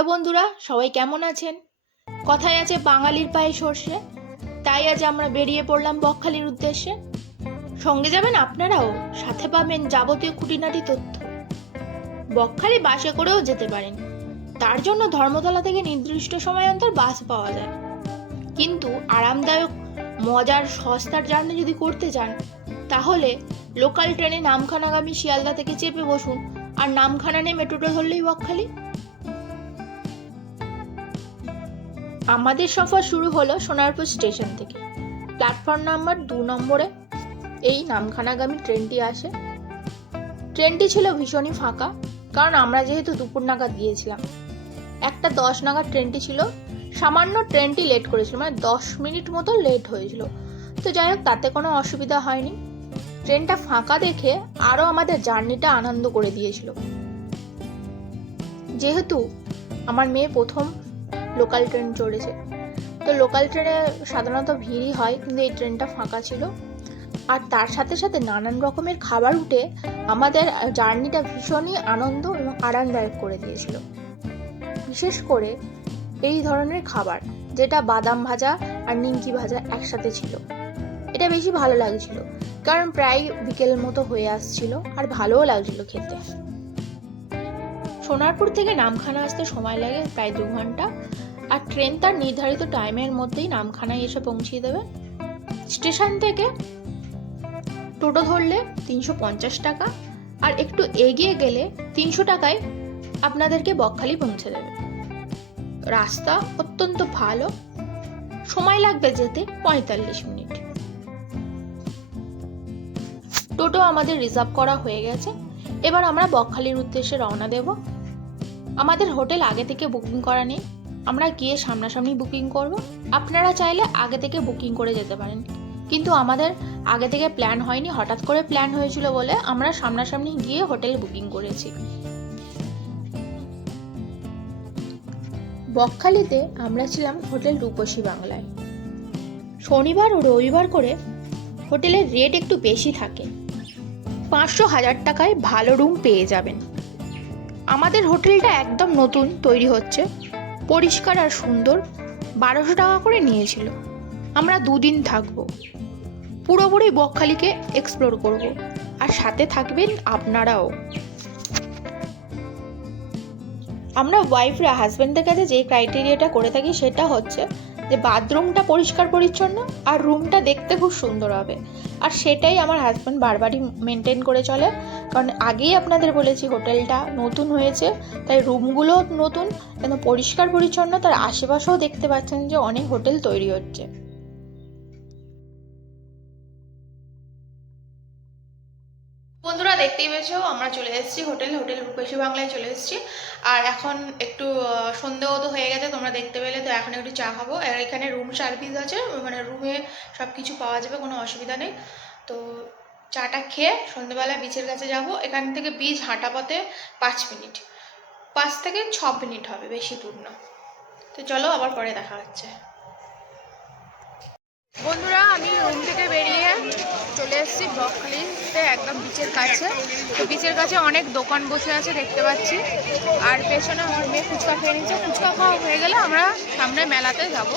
Hello বন্ধুরা, সবাই কেমন আছেন? কথায় আছে বাঙালির পায়ে সর্ষে। তাই আজ আমরা বেরিয়ে পড়লাম বকখালির উদ্দেশ্যে। সঙ্গে যাবেন আপনারাও, সাথে পাবেন যাবতীয় খুঁটিনাটি তথ্য। বকখালি বাসে করেও যেতে পারেন, তার জন্য ধর্মতলা থেকে নির্দিষ্ট সময় অন্তর বাস পাওয়া যায়। কিন্তু আরামদায়ক, মজার, সস্তার জার্নি যদি করতে চান, তাহলে লোকাল ট্রেনে নামখানাগামী শিয়ালদা থেকে চেপে বসুন, আর নামখানা নেমে টোটো ধরলেই বকখালি। আমাদের সফর শুরু হলো সোনারপুর স্টেশন থেকে। প্ল্যাটফর্ম নাম্বার 2 নম্বরে এই নামখানাগামী ট্রেনটি আসে। ট্রেনটি ছিল ভীষণই ফাঁকা, কারণ আমরা যেহেতু দুপুর নাগাদ গিয়েছিলাম। 1:10 নাগাদ ট্রেনটি ছিল। সামান্য ট্রেনটি লেট করেছিল, মানে 10 মিনিট মতো লেট হয়েছিল। তো যাই হোক, তাতে কোনো অসুবিধা হয়নি। ট্রেনটা ফাঁকা দেখে আরও আমাদের জার্নিটা আনন্দ করে দিয়েছিল। যেহেতু আমার মেয়ে প্রথম লোকাল ট্রেন চড়েছে, তো লোকাল ট্রেনে সাধারণত ভিড়ই হয়, কিন্তু এই ট্রেনটা ফাঁকা ছিল। আর তার সাথে সাথে নানান রকমের খাবার উঠে আমাদের জার্নিটা ভীষণই আনন্দ এবং আরামদায়ক করে দিয়েছিল। বিশেষ করে এই ধরনের খাবার, যেটা বাদাম ভাজা আর নিমকি ভাজা একসাথে ছিল, এটা বেশি ভালো লাগছিল, কারণ প্রায় বিকেল মতো হয়ে আসছিল আর ভালোও লাগছিল খেতে। সোনারপুর থেকে নামখানা আসতে সময় লাগে প্রায় 2 ঘন্টা, আর ট্রেন তার নির্ধারিত টাইমের মধ্যেই নামখানায় এসে পৌঁছিয়ে দেবে। স্টেশন থেকে টোটো ধরলে 350 টাকা, আর একটু এগিয়ে গেলে 300 টাকায় আপনাদেরকে বকখালি পৌঁছে দেবে। রাস্তা অত্যন্ত ভালো, সময় লাগবে যেতে 45 মিনিট। টোটো আমাদের রিজার্ভ করা হয়ে গেছে। এবার আমরা বকখালির উদ্দেশ্যে রওনা দেব। আমাদের হোটেল আগে থেকে বুকিং করা নেই, আমরা গিয়ে সামনাসামনি বুকিং করব। আপনারা চাইলে আগে থেকে বুকিং করে যেতে পারেন, কিন্তু আমাদের আগে থেকে প্ল্যান হয়নি, হঠাৎ করে প্ল্যান হয়েছিল বলে আমরা সামনাসামনি গিয়ে হোটেল বুকিং করেছি। বকখালিতে আমরা ছিলাম হোটেল রূপসী বাংলায়। শনিবার ও রবিবার করে হোটেলের রেট একটু বেশি থাকে। 500-1000 টাকায় ভালো রুম পেয়ে যাবেন। আমাদের হোটেলটা একদম নতুন তৈরি হচ্ছে, পরিষ্কার আর সুন্দর। 1200 টাকা করে নিয়েছিল। আমরা 2 দিন থাকবো, পুরোপুরি বকখালিকে এক্সপ্লোর করব, আর সাথে থাকবেন আপনারাও। আমরা ওয়াইফরা হাজব্যান্ডের কাছে যে ক্রাইটেরিয়াটা করে থাকি সেটা হচ্ছে যে বাথরুমটা পরিষ্কার পরিচ্ছন্ন আর রুমটা দেখতে খুব সুন্দর হবে, আর সেটাই আমার হাজব্যান্ড বারবারই মেনটেন করে চলে। কারণ আগেই আপনাদের বলেছি হোটেলটা নতুন হয়েছে, তাই রুমগুলো নতুন, কিন্তু পরিষ্কার পরিচ্ছন্ন। তার আশেপাশেও দেখতে পাচ্ছেন যে অনেক হোটেল তৈরি হচ্ছে। বন্ধুরা, দেখতেই পেয়েছো আমরা চলে এসেছি হোটেল রূপসী বাংলায় চলে এসেছি। আর এখন একটু সন্ধ্যেও তো হয়ে গেছে, তোমরা দেখতে পেলে। তো এখন একটু চা খাবো, আর এখানে রুম সার্ভিস আছে, মানে রুমে সব কিছু পাওয়া যাবে, কোনো অসুবিধা নেই। তো চাটা খেয়ে সন্ধ্যেবেলা বিচের কাছে যাব। এখান থেকে বিচ হাঁটা পথে 5 মিনিট, 5 থেকে 6 মিনিট হবে, বেশি দূর না। তো চলো, আবার পরে দেখা হচ্ছে। বন্ধুরা, আমি রুম থেকে বেরিয়ে চলে এসেছি বকখালিতে, একদম বিচের কাছে। তো বিচের কাছে অনেক দোকান বসে আছে দেখতে পাচ্ছি, আর পেছনে আমার মেয়ে ফুচকা খেয়ে নিচ্ছে। ফুচকা খাওয়া হয়ে গেলে আমরা সামনে মেলাতে যাব,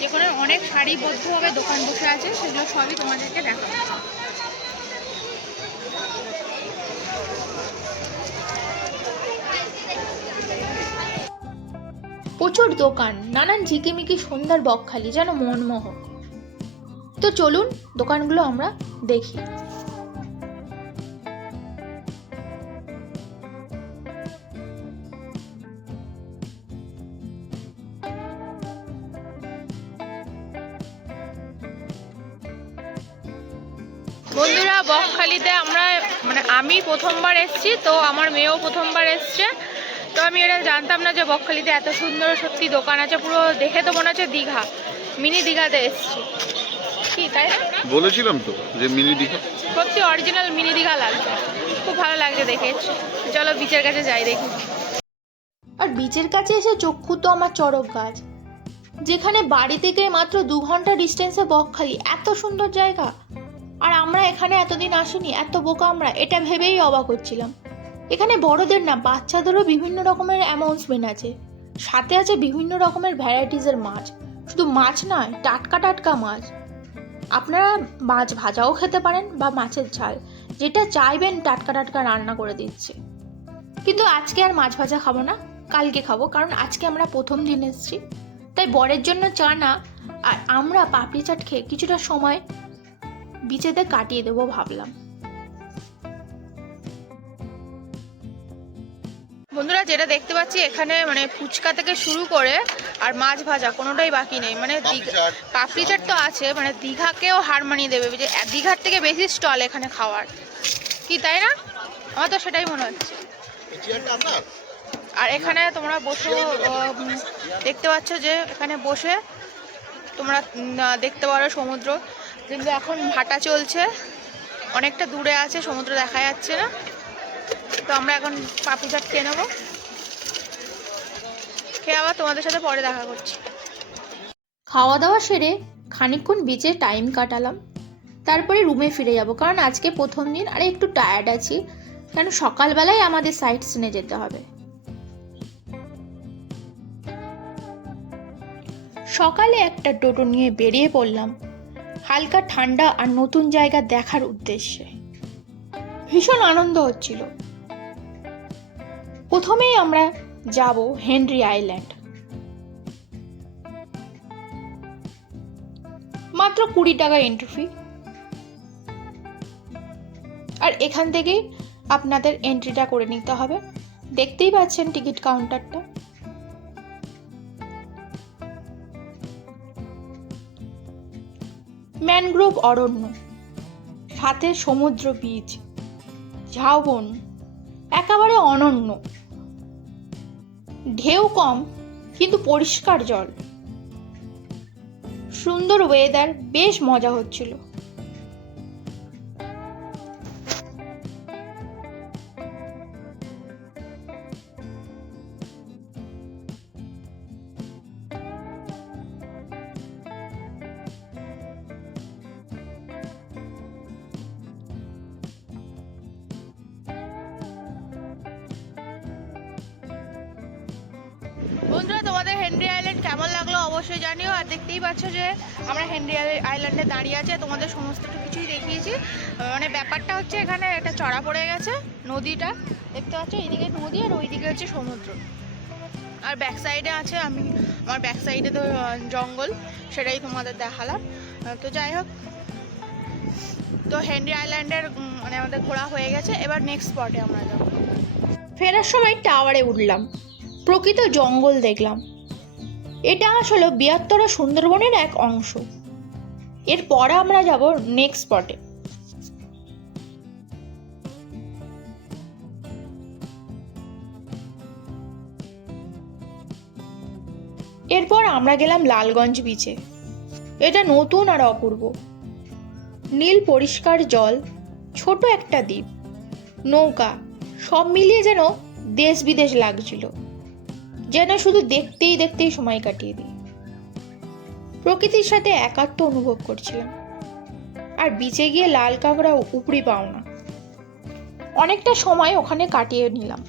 যেখানে অনেক সারিবদ্ধভাবে দোকান বসে আছে, সেগুলো সবই তোমাদেরকে দেখাবো। প্রচুর দোকান, নানান ঝিকিমিকি সন্ধ্যার বকখালি যেন মনমোহক। তো চলুন দোকানগুলো আমরা দেখি। বন্ধুরা, বকখালিতে আমরা আমি প্রথমবার এসেছি, তো আমার মেয়েও প্রথমবার এসছে। তো আমি এটা জানতাম না যে বকখালিতে এত সুন্দর সত্যি দোকান আছে। পুরো দেখে তো মনে হচ্ছে দীঘা, মিনি দীঘাতে এসেছি। কি তাই না? বলেছিলাম তো যে মিনি দীঘা, সত্যি অরিজিনাল মিনি দীঘা লাগছে, খুব ভালো লাগছে দেখে। চলো বিচের কাছে যাই, দেখি। আর বিচের কাছে এসে চক্ষু তো আমার চড়ক গাছ, যেখানে বাড়ি থেকে মাত্র 2 ঘন্টা ডিস্টেন্সে বকখালি, এত সুন্দর জায়গা। আর আমরা এখানে এতদিন আসিনি, এত বোকা আমরা, এটা ভেবেই অবাক হচ্ছিলাম। এখানে বড়দের না, বাচ্চাদেরও বিভিন্ন রকমের অ্যামাউন্টসমেন্ট আছে, সাথে আছে বিভিন্ন রকমের ভ্যারাইটিসের মাছ। শুধু মাছ নয়, টাটকা টাটকা মাছ। আপনারা মাছ ভাজাও খেতে পারেন বা মাছের ঝাল, যেটা চাইবেন টাটকা টাটকা রান্না করে দিচ্ছে। কিন্তু আজকে আর মাছ ভাজা খাবো না, কালকে খাবো, কারণ আজকে আমরা প্রথম দিন এসেছি। তাই বরের জন্য চানা আর আমরা পাপড়ি চাট খেয়ে কিছুটা সময় বিচেতে কাটিয়ে দেবো ভাবলাম। বন্ধুরা, যেটা দেখতে পাচ্ছি এখানে মানে ফুচকা থেকে শুরু করে আর মাছ ভাজা কোনোটাই বাকি নেই। মানে পাপড়ি চাট তো আছে, মানে দীঘাকেও হার মানিয়ে দেবে, যে দীঘার থেকে বেশি স্টল এখানে খাওয়ার, কি তাই না? আমার তো সেটাই মনে হচ্ছে। আর এখানে তোমরা বসে দেখতে পাচ্ছ যে এখানে বসে তোমরা দেখতে পারো সমুদ্র, কিন্তু এখন ভাটা চলছে, অনেকটা দূরে আছে, সমুদ্র দেখা যাচ্ছে না। তো আমরা এখন পাপড়ি চাট খেয়ে নেবো, খেয়ে আবার তোমাদের সাথে পরে দেখা করছি। খাওয়া দাওয়া সেরে খানিকক্ষণ বিচে টাইম কাটালাম, তারপরে রুমে ফিরে যাব, কারণ আজকে প্রথম দিন আর একটু টায়ার্ড আছি, কারণ সকালবেলায় আমাদের সাইট সিনে যেতে হবে। সকালে একটা টোটো নিয়ে বেরিয়ে পড়লাম হালকা ঠান্ডা আর নতুন জায়গা দেখার উদ্দেশ্যে। ভীষণ আনন্দ হচ্ছিল। প্রথমেই আমরা যাব হেনরি আইল্যান্ড। মাত্র 20 টাকা এন্ট্রি ফি, আর এখান থেকেই আপনাদের এন্ট্রিটা করে নিতে হবে। দেখতেই পাচ্ছেন টিকিট কাউন্টারটা। ম্যানগ্রোভ অরণ্য, সাথে সমুদ্র বীচ, ঝাউবন, একেবারে অনন্য। ঢেউ কম কিন্তু পরিষ্কার জল, সুন্দর ওয়েদার, বেশ মজা হচ্ছিল। বন্ধুরা, তোমাদের হেনরি আইল্যান্ড কেমন লাগলো অবশ্যই জানিও। আর দেখতেই পাচ্ছ যে আমরা হেনরি আইল্যান্ডে দাঁড়িয়ে আছি, তোমাদের সমস্ত কিছুই দেখিয়েছি। মানে ব্যাপারটা হচ্ছে এখানে একটা চড়া পড়ে গেছে, নদীটা দেখতে পাচ্ছ, এইদিকে নদী আর ওইদিকে হচ্ছে সমুদ্র। আর ব্যাক সাইডে আছে আমার ব্যাক সাইডে তো জঙ্গল, সেটাই তোমাদের দেখালাম। তো যাই হোক, তো হেনরি আইল্যান্ডের মানে আমাদের ঘোরা হয়ে গেছে। এবার নেক্সট স্পটে আমরা যাব। ফেরার সময় টাওয়ারে উঠলাম, প্রকৃত জঙ্গল দেখলাম। এটা আসলে বৃহত্তর সুন্দরবনের এক অংশ। এরপর আমরা যাব নেক্সট স্পটে। এরপর আমরা গেলাম লালগঞ্জ বিচে। এটা নতুন আর অপূর্ব, নীল পরিষ্কার জল, ছোট একটা দ্বীপ, নৌকা, সব মিলিয়ে যেন দেশ বিদেশ লাগছিল, যেন শুধু দেখতেই সময় কাটিয়ে দিই। প্রকৃতির সাথে একাত্ম অনুভব করছিলাম। আর বিচে গিয়ে লাল কাঁকড়া উপরি পাওনা, অনেকটা সময় ওখানে কাটিয়ে নিলাম।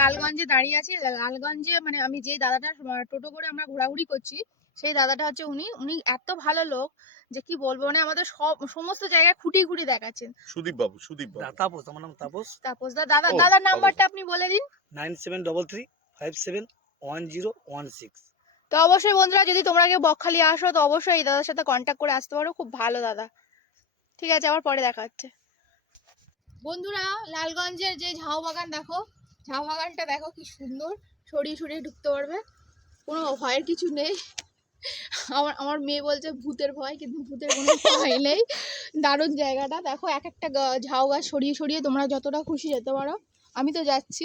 লালগঞ্জে দাঁড়িয়ে আছি। লালগঞ্জে মানে আমি যে দাদাটা টোটো করে আমরা ঘোরাঘুরি করছি, সেই দাদাটা হচ্ছে উনি এত ভালো লোক যে কি বলবো, মানে আমাদের সমস্ত জায়গায় খুঁটি দেখাচ্ছেন। সুদীপ বাবু তাপস, আমার নাম তাপস। তাপস দা, দাদার নাম্বারটা আপনি বলে দিন। 9733571016। তো অবশ্যই বন্ধুরা, যদি তোমরা কেউ বকখালি আসো তো অবশ্যই এই দাদার সাথে কন্ট্যাক্ট করে আসতে পারো, খুব ভালো দাদা। ঠিক আছে, আবার পরে দেখা হচ্ছে। বন্ধুরা, লালগঞ্জের যে ঝাউ বাগান দেখো, ঝাউ বাগানটা দেখো কি সুন্দর, সরিয়ে ঢুকতে পারবে, কোনো ভয়ের কিছু নেই। আমার মেয়ে বলছে ভূতের ভয়, কিন্তু ভূতের কোনো ভয় নেই। দারুণ জায়গাটা দেখো, এক একটা ঝাউ গাছ সরিয়ে তোমরা যতটা খুশি যেতে পারো। আমি তো যাচ্ছি।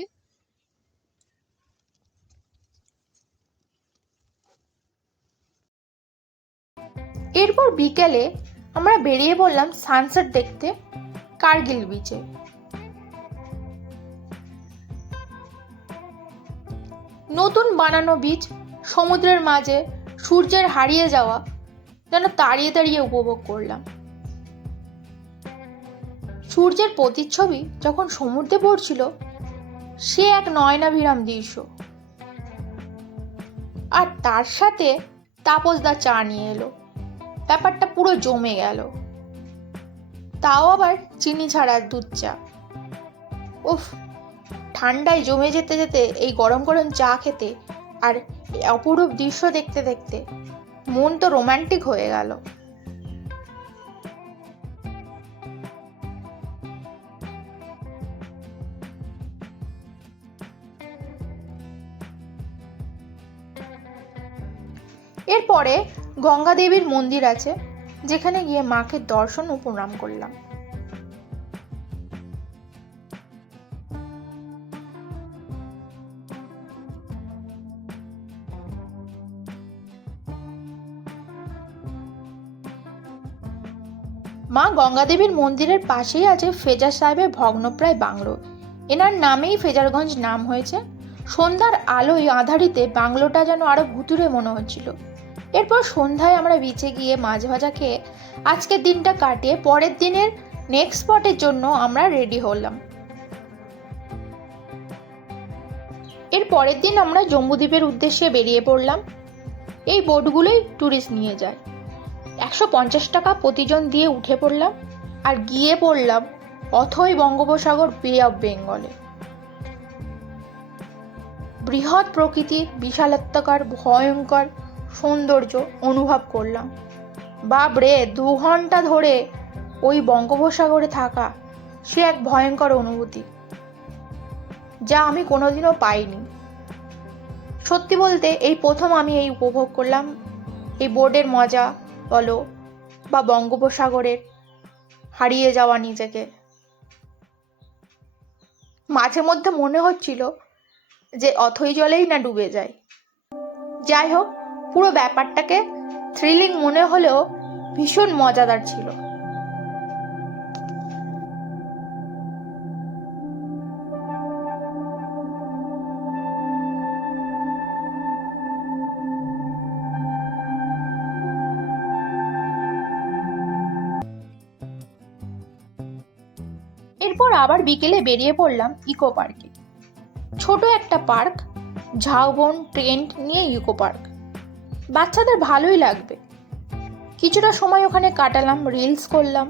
এরপর বিকেলে আমরা বেরিয়ে পড়লাম সানসেট দেখতে কার্গিল বিচে। নতুন বানানো বিচ, সমুদ্রের মাঝে সূর্যের হারিয়ে যাওয়া যেন তাড়িয়ে তাড়িয়ে উপভোগ করলাম। সূর্যের প্রতিচ্ছবি যখন সমুদ্রে পড়ছিল, সে এক নয়নাভিরাম দৃশ্য। আর তার সাথে তাপসদা চা নিয়ে এলো, ব্যাপারটা পুরো জমে গেল। তাও আবার চিনি ছাড়া দুধ চা। উফ, ঠান্ডায় জমে যেতে যেতে এই গরম গরম চা খেতে আর অপরূপ দৃশ্য দেখতে দেখতে মন তো রোমান্টিক হয়ে গেল। এরপরে গঙ্গা দেবীর মন্দির আছে, যেখানে গিয়ে মাকে দর্শন ও প্রণাম করলাম। মা গঙ্গা দেবীর মন্দিরের পাশেই আছে ফেজার সাহেবের ভগ্নপ্রায় বাংলো। এনার নামেই ফেজারগঞ্জ নাম হয়েছে। সন্ধ্যার আলোয় আঁধারিতে বাংলোটা যেন আরো ভুতুরে মনে হচ্ছিল। এরপর সন্ধ্যায় আমরা বিচে গিয়ে মাছ ভাজা খেয়ে আজকের দিনটা কাটিয়ে পরের দিনের নেক্সট স্পটের জন্য আমরা রেডি হলাম। এর পরের দিন আমরা জম্বুদ্বীপের উদ্দেশ্যে বেরিয়ে পড়লাম। এই বোটগুলোই ট্যুরিস্ট নিয়ে যায়। 150 টাকা প্রতিজন দিয়ে উঠে পড়লাম আর গিয়ে পড়লাম অথই বঙ্গোপসাগর বে অফ বেঙ্গলে। বৃহৎ প্রকৃতির বিশালাত্মকার ভয়ঙ্কর সৌন্দর্য অনুভব করলাম। বাবরে, 2 ঘন্টা ধরে ওই বঙ্গোপসাগরে থাকা সে এক ভয়ঙ্কর অনুভূতি, যা আমি কোনোদিনও পাইনি। সত্যি বলতে এই প্রথম আমি এই উপভোগ করলাম এই বোর্ডের মজা বলো বা বঙ্গোপসাগরের হারিয়ে যাওয়া নিজেকে। মাঝে মধ্যে মনে হচ্ছিল যে অথই জলেই না ডুবে যায়। যাই হোক, পুরো ব্যাপারটাকে থ্রিলিং মনে হলেও ভীষণ মজাদার ছিল। এরপর আবার বিকেলে বেরিয়ে পড়লাম ইকো পার্কে। ছোট একটা পার্ক, ঝাউবন ট্রেন্ট নিয়ে ইকো পার্ক। বাচ্চাদের ভালোই লাগবে। কিছুটা সময় ওখানে কাটালাম, রিলস করলাম।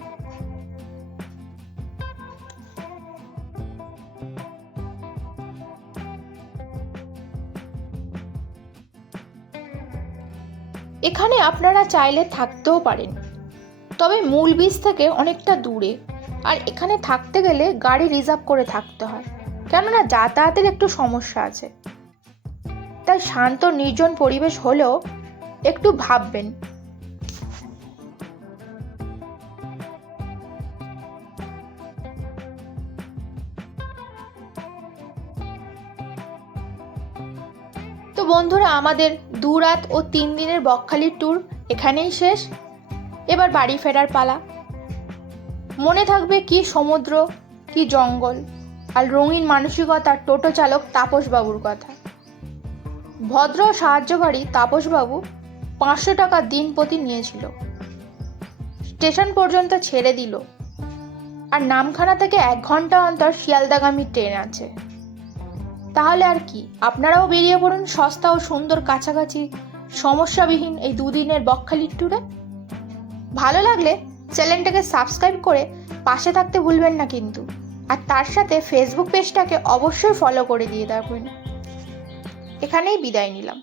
এখানে আপনারা চাইলে থাকতেও পারেন, তবে মূল বীচ থেকে অনেকটা দূরে। আর এখানে থাকতে গেলে গাড়ি রিজার্ভ করে থাকতে হয়, কেননা যাতায়াতের একটু সমস্যা আছে। তাই শান্ত নির্জন পরিবেশ হলেও একটু ভাববেন। তো বন্ধুরা, আমাদের 2 রাত ও 3 দিনের বকখালির ট্যুর এখানেই শেষ। এবার বাড়ি ফেরার পালা। মনে থাকবে কি সমুদ্র, কি জঙ্গল, আর রঙিন মানসিকতার টোটো চালক তাপসবাবুর কথা। ভদ্র সাহায্যকারী তাপসবাবু 500 টাকা দিন প্রতি নিয়েছিল। স্টেশন পর্যন্ত ছেড়ে দিল। আর নামখানা থেকে 1 ঘন্টা অন্তর শিয়ালদাগামী ট্রেন আছে। তাহলে আর কি, আপনারাও বেরিয়ে পড়ুন সস্তা ও সুন্দর কাছাকাছি সমস্যাবিহীন এই 2 দিনের বকখালির ট্যুরে। ভালো লাগলে চ্যানেলটাকে সাবস্ক্রাইব করে পাশে থাকতে ভুলবেন না কিন্তু। আর তার সাথে ফেসবুক পেজটাকে অবশ্যই ফলো করে দিয়ে রাখবেন। এখানেই বিদায় নিলাম।